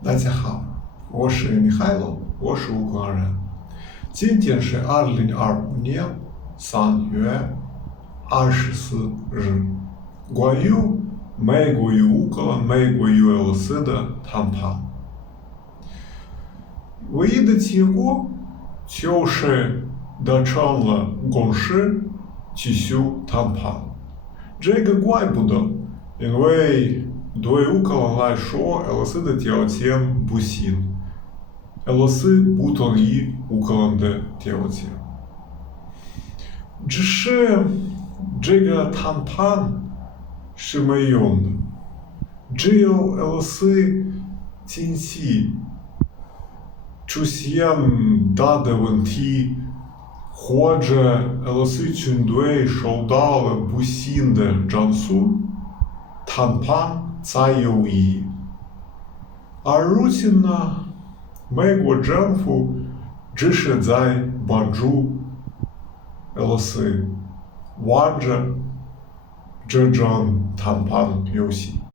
大家好，我是米海洛，我是乌克兰人。今天是2025年3月24日，关于美国与乌克兰、美国与俄罗斯的谈判，唯一的结果就是达成了共识，继续谈判。这个怪不得，因为对乌克兰来说，俄罗斯的条件不行，俄罗斯不同意乌克兰的条件。只是这个谈判是没用的，只有俄罗斯经济出现大的问题，或者俄罗斯军队受到了不幸的战术，谈判才有意义。而如今呢，美国政府只是在帮助俄罗斯玩着这场谈判游戏。